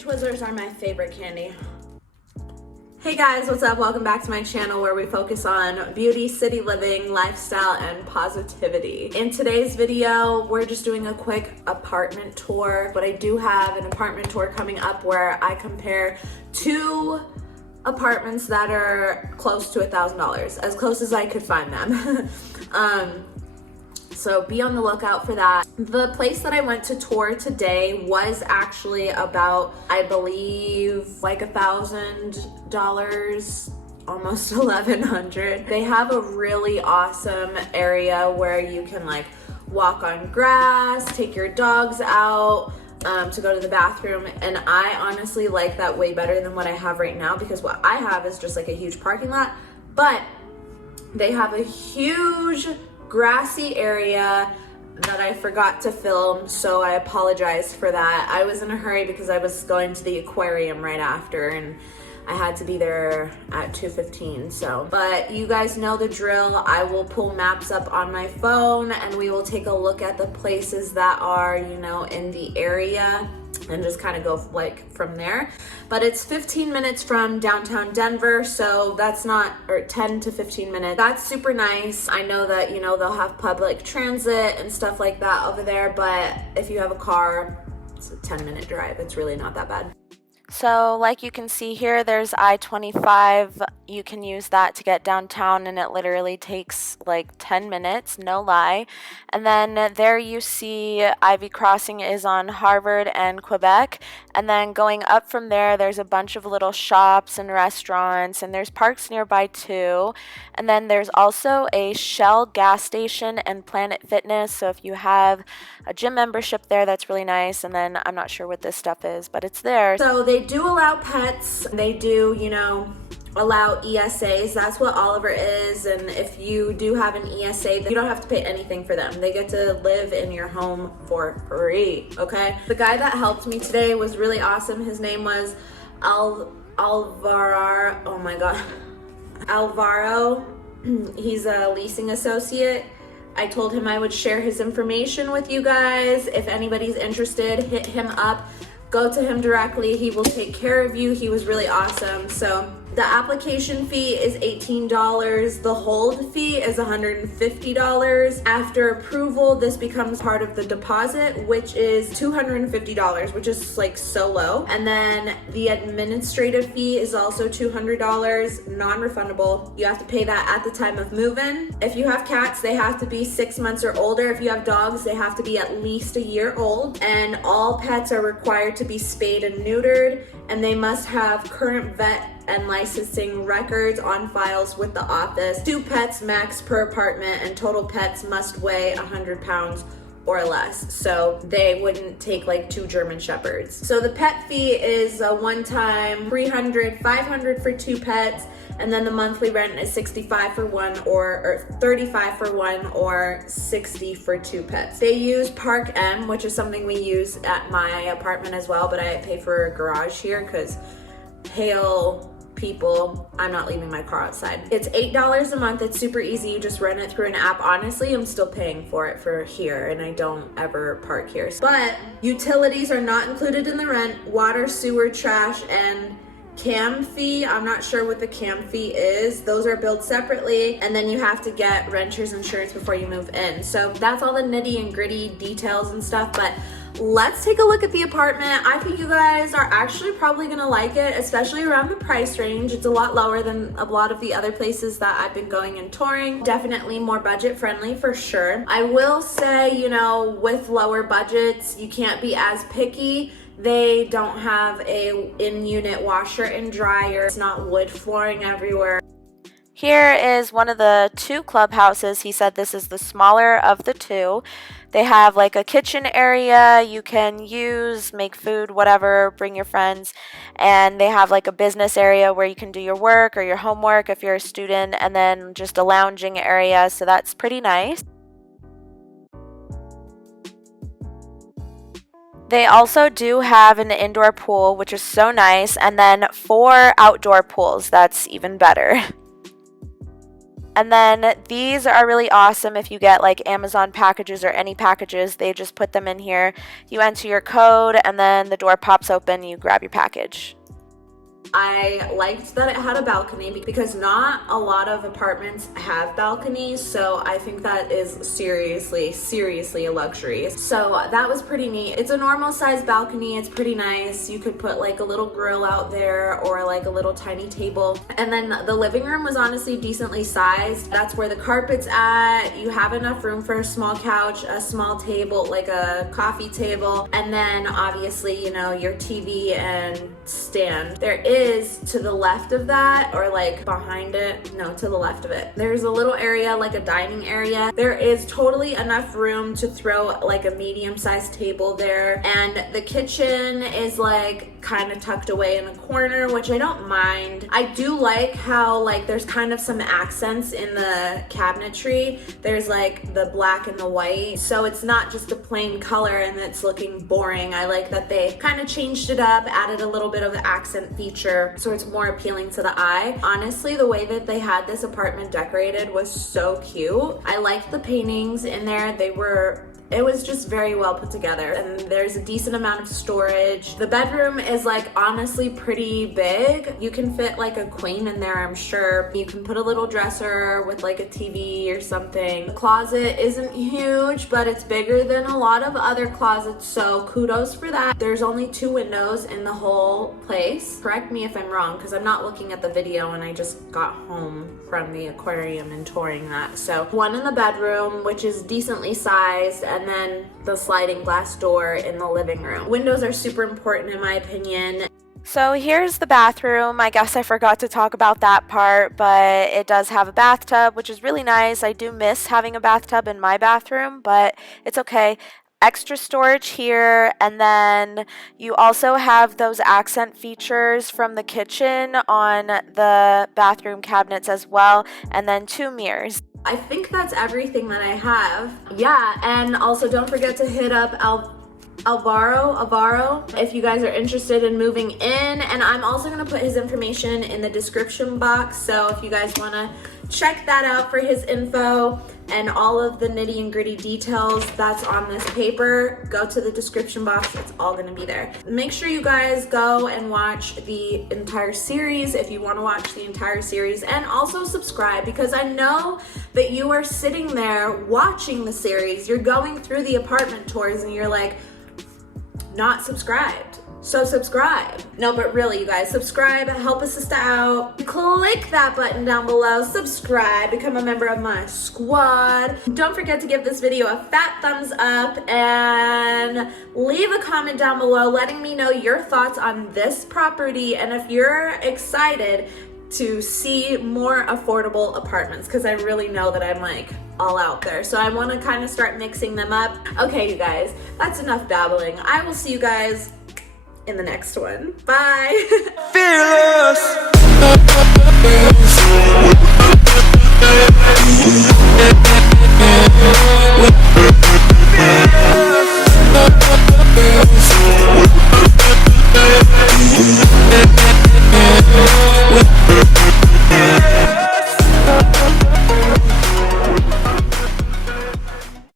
Twizzlers are my favorite candy. Hey guys, what's up? Welcome back to my channel where we focus on beauty, city living, lifestyle, and positivity. In today's video, we're just doing a quick apartment tour, but I do have an apartment tour coming up where I compare two apartments that are close to $1,000, as close as I could find them. So be on the lookout for that. The place that I went to tour today was actually about, I believe, like $1,000, almost $1,100. They have a really awesome area where you can like walk on grass, take your dogs out to go to the bathroom, and I honestly like that way better than what I have right now, because what I have is just like a huge parking lot, but they have a huge grassy area that I forgot to film, so I apologize for that. I was in a hurry because I was going to the aquarium right after and I had to be there at 2:15. So, but you guys know the drill. I will pull maps up on my phone and we will take a look at the places that are, you know, in the area and just kind of go like from there. But it's 15 minutes from downtown Denver, so that's not, or 10 to 15 minutes. That's super nice. I know that, you know, they'll have public transit and stuff like that over there, but if you have a car, it's a 10-minute drive. It's really not that bad. So like you can see here, there's I-25. You can use that to get downtown and it literally takes like 10 minutes, no lie. And then there you see Ivy Crossing is on Harvard and Quebec. And then going up from there, there's a bunch of little shops and restaurants, and there's parks nearby too. And then there's also a Shell gas station and Planet Fitness. So if you have a gym membership there, that's really nice. And then I'm not sure what this stuff is, but it's there. So they do allow pets. They do, you know, allow ESAs. That's what Oliver is. And if you do have an ESA, you don't have to pay anything for them. They get to live in your home for free, okay? The guy that helped me today was really awesome. His name was Alvaro. Oh my God. Alvaro. He's a leasing associate. I told him I would share his information with you guys. If anybody's interested, hit him up. Go to him directly. He will take care of you. He was really awesome. So the application fee is $18. The hold fee is $150. After approval, this becomes part of the deposit, which is $250, which is like so low. And then the administrative fee is also $200, non-refundable. You have to pay that at the time of move-in. If you have cats, they have to be 6 months or older. If you have dogs, they have to be at least a year old. And all pets are required to be spayed and neutered, and they must have current vet and licensing records on files with the office. 2 pets max per apartment, and total pets must weigh 100 pounds or less. So they wouldn't take like 2 German Shepherds. So the pet fee is a one-time $300, $500 for 2 pets, and then the monthly rent is $65 for one, or $35 for one, or $60 for 2 pets. They use Park M, which is something we use at my apartment as well, but I pay for a garage here because hail people, I'm not leaving my car outside. It's $8 a month. It's super easy. You just rent it through an app. Honestly, I'm still paying for it for here, and I don't ever park here. But utilities are not included in the rent. Water, sewer, trash, and CAM fee. I'm not sure what the CAM fee is. Those are billed separately, and then you have to get renter's insurance before you move in. So that's all the nitty and gritty details and stuff, but let's take a look at the apartment. I think you guys are actually probably gonna like it, especially around the price range. It's a lot lower than a lot of the other places that I've been going and touring. Definitely more budget friendly for sure. I will say, you know, with lower budgets, you can't be as picky. They don't have a in-unit washer and dryer. It's not wood flooring everywhere. Here is one of the 2 clubhouses. He said this is the smaller of the 2. They have like a kitchen area you can use, make food, whatever, bring your friends. And they have like a business area where you can do your work or your homework if you're a student, and then just a lounging area. So that's pretty nice. They also do have an indoor pool, which is so nice, and then 4 outdoor pools. That's even better. And then these are really awesome if you get like Amazon packages or any packages. They just put them in here. You enter your code and then the door pops open, you grab your package. I liked that it had a balcony because not a lot of apartments have balconies, so I think that is seriously a luxury. So that was pretty neat. It's a normal size balcony. It's pretty nice. You could put like a little grill out there or like a little tiny table. And then the living room was honestly decently sized. That's where the carpet's at. You have enough room for a small couch, a small table, like a coffee table, and then obviously, you know, your TV and stand. There is to the left of that, or like behind it, no, to the left of it, there's a little area, like a dining area. There is totally enough room to throw like a medium-sized table there, and the kitchen is like kind of tucked away in a corner, which I don't mind. I do like how like there's kind of some accents in the cabinetry. There's like the black and the white, so it's not just a plain color and it's looking boring. I like that they kind of changed it up, added a little bit of the accent feature so it's more appealing to the eye. Honestly, the way that they had this apartment decorated was so cute. I liked the paintings in there. It was just very well put together, and there's a decent amount of storage. The bedroom is like honestly pretty big. You can fit like a queen in there, I'm sure. You can put a little dresser with like a TV or something. The closet isn't huge, but it's bigger than a lot of other closets, so kudos for that. There's only 2 windows in the whole place. Correct me if I'm wrong, because I'm not looking at the video and I just got home from the aquarium and touring that. So 1 in the bedroom, which is decently sized, and then the sliding glass door in the living room. Windows are super important in my opinion. So here's the bathroom. I guess I forgot to talk about that part, but it does have a bathtub, which is really nice. I do miss having a bathtub in my bathroom, but it's okay. Extra storage here, and then you also have those accent features from the kitchen on the bathroom cabinets as well, and then 2 mirrors. I think that's everything that I have. Yeah, and also don't forget to hit up Alvaro if you guys are interested in moving in, and I'm also going to put his information in the description box, so if you guys want to check that out for his info and all of the nitty and gritty details that's on this paper, go to the description box. It's all going to be there. Make sure you guys go and watch the entire series if you want to watch the entire series, and also subscribe, because I know that you are sitting there watching the series, you're going through the apartment tours and you're like, not subscribed. So subscribe. No, but really, you guys, subscribe, help a sister out. Click that button down below, subscribe, become a member of my squad. Don't forget to give this video a fat thumbs up and leave a comment down below letting me know your thoughts on this property, and if you're excited to see more affordable apartments, because I really know that I'm like all out there. So I want to kind of start mixing them up. Okay, you guys, that's enough babbling. I will see you guys in the next one. Bye. Fearless.